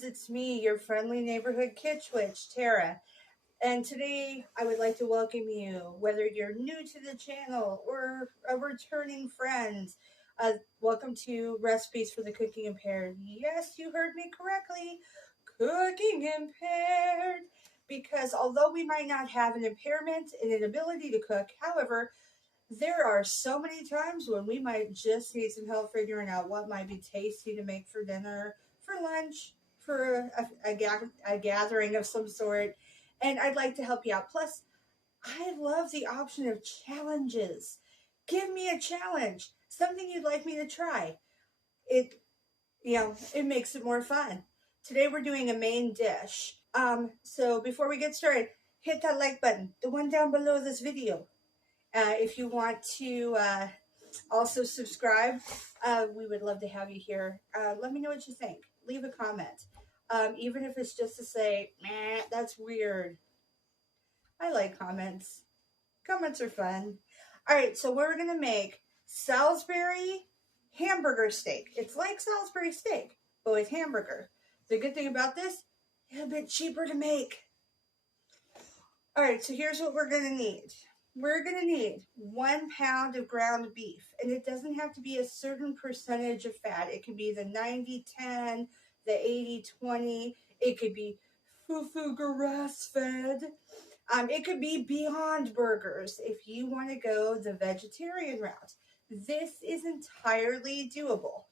friends, it's me, your friendly neighborhood kitsch witch, Tara. And today I would like to welcome you, whether you're new to the channel or a returning friend. Welcome to Recipes for the Cooking Impaired. Yes, you heard me correctly, Cooking Impaired. Because although we might not have an impairment in an ability to cook, however, there are so many times when we might just need some help figuring out what might be tasty to make for dinner, for lunch, for a gathering of some sort. And I'd like to help you out. Plus, I love the option of challenges. Give me a challenge, something you'd like me to try. It makes it more fun. Today we're doing a main dish. So before we get started, hit that like button, the one down below this video. If you want to also subscribe, we would love to have you here. Let me know what you think. Leave a comment. Even if it's just to say, meh, that's weird. I like comments. Comments are fun. All right, so we're going to make Salisbury hamburger steak. It's like Salisbury steak, but with hamburger. The good thing about this, it's a bit cheaper to make. All right, so here's what we're going to need. We're going to need 1 pound of ground beef, and it doesn't have to be a certain percentage of fat. It could be the 90-10, the 80-20. It could be fufu grass-fed. It could be Beyond Burgers if you want to go the vegetarian route. This is entirely doable.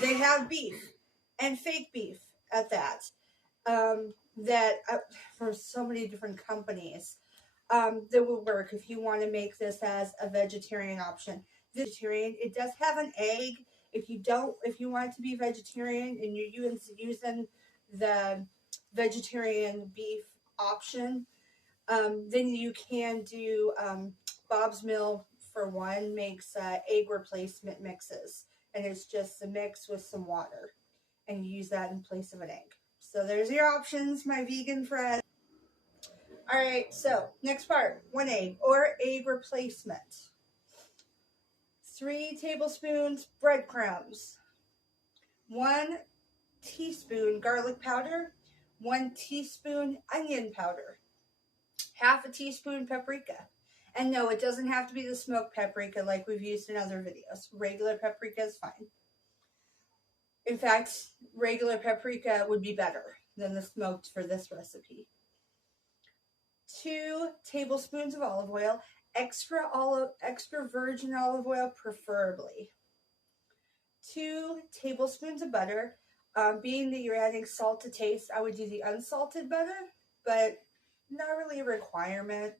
They have beef and fake beef at that, from so many different companies. That will work if you want to make this as a vegetarian option. Vegetarian, it does have an egg. If you want it to be vegetarian and you're using the vegetarian beef option, then you can do Bob's Mill for one makes egg replacement mixes, and it's just a mix with some water, and you use that in place of an egg. So there's your options, my vegan friends. All right, so next part, 1 egg or egg replacement. 3 tablespoons breadcrumbs. 1 teaspoon garlic powder. 1 teaspoon onion powder. 1/2 teaspoon paprika. And no, it doesn't have to be the smoked paprika like we've used in other videos. Regular paprika is fine. In fact, regular paprika would be better than the smoked for this recipe. 2 tablespoons of olive oil, extra virgin olive oil preferably. 2 tablespoons of butter. Being that you're adding salt to taste, I would do the unsalted butter, but not really a requirement.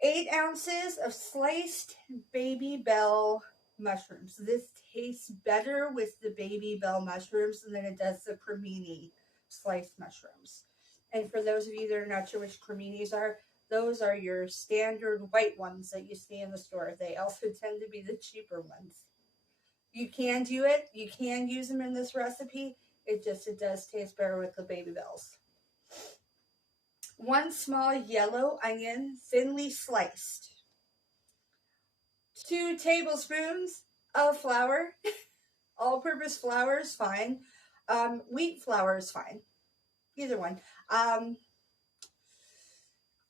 8 ounces of sliced baby bell mushrooms. This tastes better with the baby bell mushrooms than it does the cremini sliced mushrooms. And for those of you that are not sure which creminis are, those are your standard white ones that you see in the store. They also tend to be the cheaper ones. You can do it. You can use them in this recipe. It does taste better with the baby bells. 1 small yellow onion, thinly sliced. 2 tablespoons of flour. All-purpose flour is fine. Wheat flour is fine. Either one.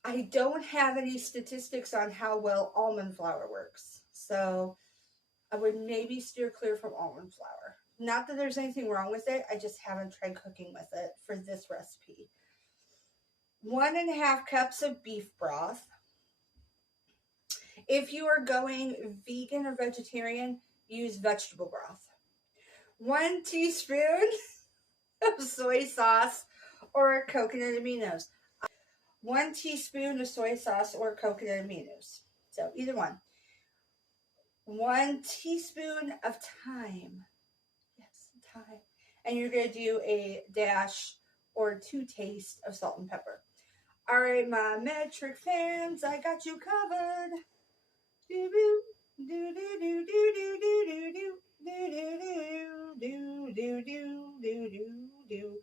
I don't have any statistics on how well almond flour works, so I would maybe steer clear from almond flour. Not that there's anything wrong with it, I just haven't tried cooking with it for this recipe. 1.5 cups of beef broth. If you are going vegan or vegetarian, use vegetable broth. 1 teaspoon of soy sauce or coconut aminos. 1 teaspoon of soy sauce or coconut aminos. So either one. 1 teaspoon of thyme. Yes, thyme. And you're going to do a dash or 2 tastes of salt and pepper. All right, my metric fans, I got you covered. Do-do, do-do-do, do-do-do-do-do, do-do-do, do-do-do-do-do.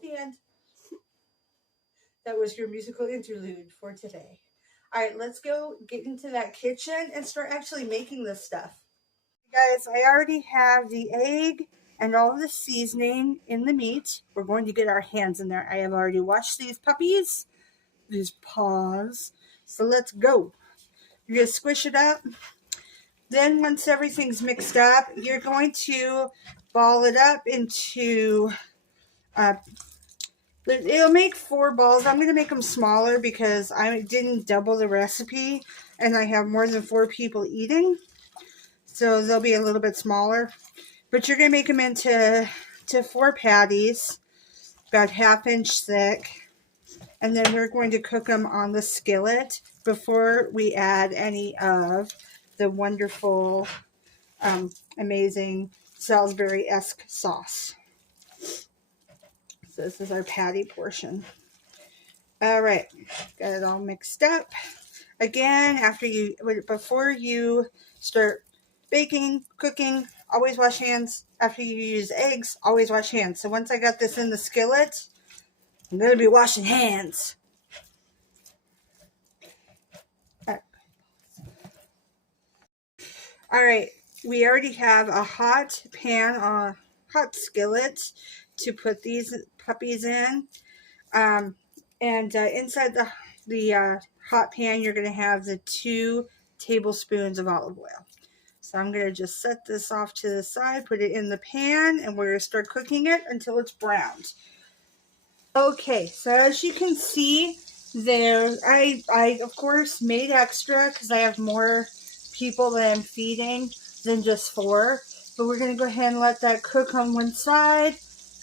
The end. That was your musical interlude for today. All right, let's go get into that kitchen and start actually making this stuff. Guys, I already have the egg and all the seasoning in the meat. We're going to get our hands in there. I have already washed these puppies, these paws. So let's go. You're going to squish it up. Then once everything's mixed up, you're going to ball it up into, it'll make 4 balls. I'm going to make them smaller because I didn't double the recipe and I have more than 4 people eating. So they'll be a little bit smaller. But you're going to make them into 4 patties, about 1/2 inch thick. And then we're going to cook them on the skillet before we add any of the wonderful, amazing Salisbury-esque sauce. So this is our patty portion. All right, got it all mixed up. Again, before you start baking, cooking, always wash hands. After you use eggs, always wash hands. So once I got this in the skillet, I'm going to be washing hands. All right, we already have a hot pan, hot skillet to put these puppies in. Inside the hot pan, you're going to have the 2 tablespoons of olive oil. So I'm going to just set this off to the side, put it in the pan, and we're going to start cooking it until it's browned. Okay, so as you can see, I of course made extra because I have more people that I'm feeding than just 4. But we're going to go ahead and let that cook on one side,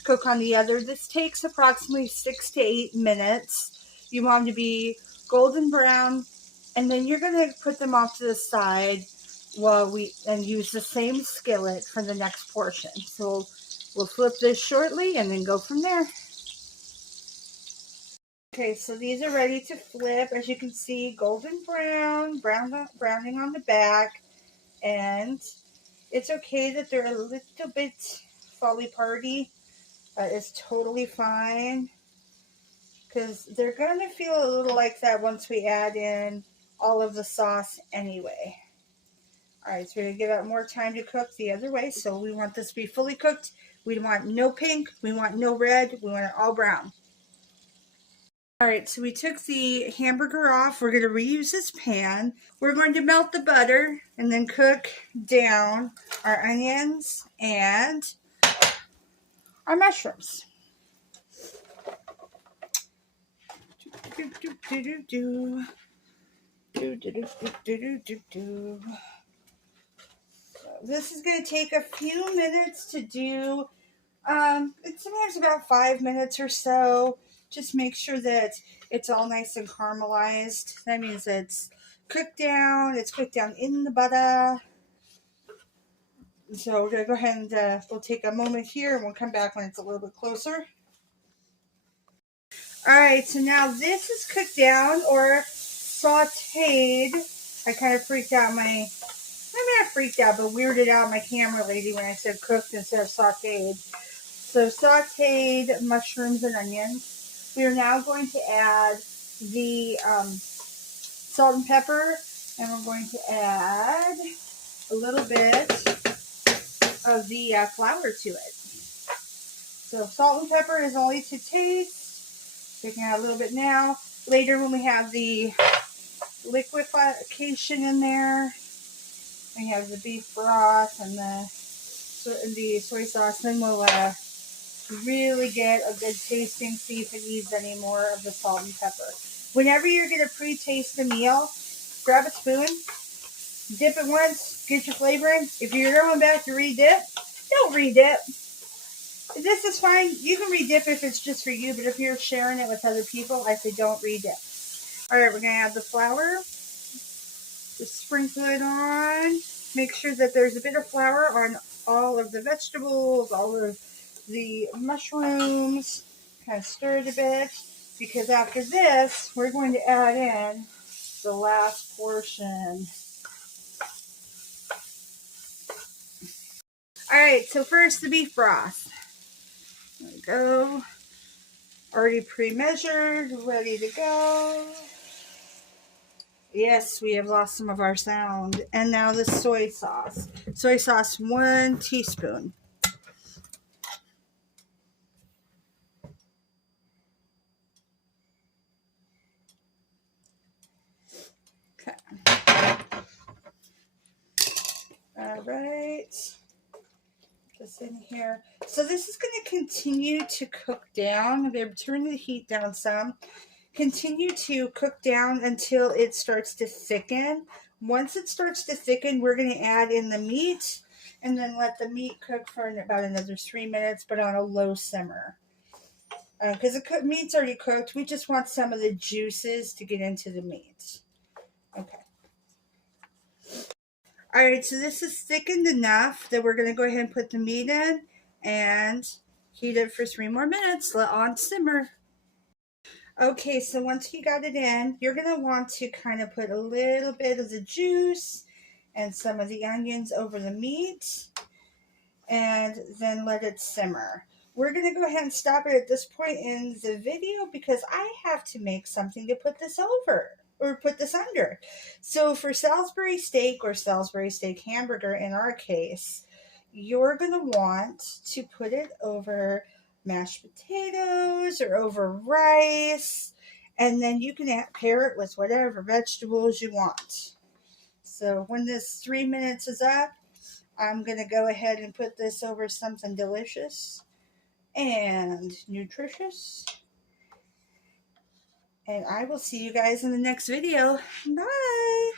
cook on the other. This takes approximately 6 to 8 minutes. You want them to be golden brown, and then you're going to put them off to the side and use the same skillet for the next portion. So we'll flip this shortly and then go from there. Okay, so these are ready to flip. As you can see, golden brown, browning on the back, and it's okay that they're a little bit folly-party. It's totally fine because they're going to feel a little like that once we add in all of the sauce anyway. All right, so we're going to give it more time to cook the other way. So we want this to be fully cooked. We want no pink. We want no red. We want it all brown. All right, so we took the hamburger off. We're going to reuse this pan. We're going to melt the butter and then cook down our onions and our mushrooms. This is going to take a few minutes to do. It's sometimes about 5 minutes or so. Just make sure that it's all nice and caramelized. That means it's cooked down. It's cooked down in the butter. So we're going to go ahead and we'll take a moment here and we'll come back when it's a little bit closer. Alright, so now this is cooked down or sauteed. I kind of freaked out I'm not freaked out, but weirded out my camera lady when I said cooked instead of sauteed. So sauteed mushrooms and onions. We are now going to add the salt and pepper, and we're going to add a little bit of the flour to it. So salt and pepper is only to taste. Taking out a little bit now. Later when we have the liquefaction in there, we have the beef broth and the soy sauce, then we'll really get a good tasting, see if it needs any more of the salt and pepper. Whenever you're going to pre-taste a meal, grab a spoon, dip it once, get your flavor in. If you're going back to re-dip, don't re-dip. This is fine. You can re-dip if it's just for you, but if you're sharing it with other people, I say don't re-dip. All right, we're going to add the flour. Just sprinkle it on. Make sure that there's a bit of flour on all of the vegetables, all of the mushrooms. Kind of stir it a bit, because after this, we're going to add in the last portion. All right, so first the beef broth. There we go. Already pre-measured, ready to go. Yes, we have lost some of our sound. And now the soy sauce. Soy sauce, 1 teaspoon. Okay. All right. This in here. So this is going to continue to cook down. I'm going to turn the heat down some. Continue to cook down until it starts to thicken. Once it starts to thicken, we're going to add in the meat and then let the meat cook for about another 3 minutes, but on a low simmer. Because the meat's already cooked, we just want some of the juices to get into the meat. Okay. All right, so this is thickened enough that we're going to go ahead and put the meat in and heat it for 3 more minutes. Let on simmer. Okay, so once you got it in, you're going to want to kind of put a little bit of the juice and some of the onions over the meat and then let it simmer. We're going to go ahead and stop it at this point in the video because I have to make something to put this over or put this under. So for Salisbury steak or Salisbury steak hamburger in our case, you're going to want to put it over mashed potatoes or over rice, and then you can pair it with whatever vegetables you want. So when this 3 minutes is up, I'm going to go ahead and put this over something delicious and nutritious. And I will see you guys in the next video. Bye.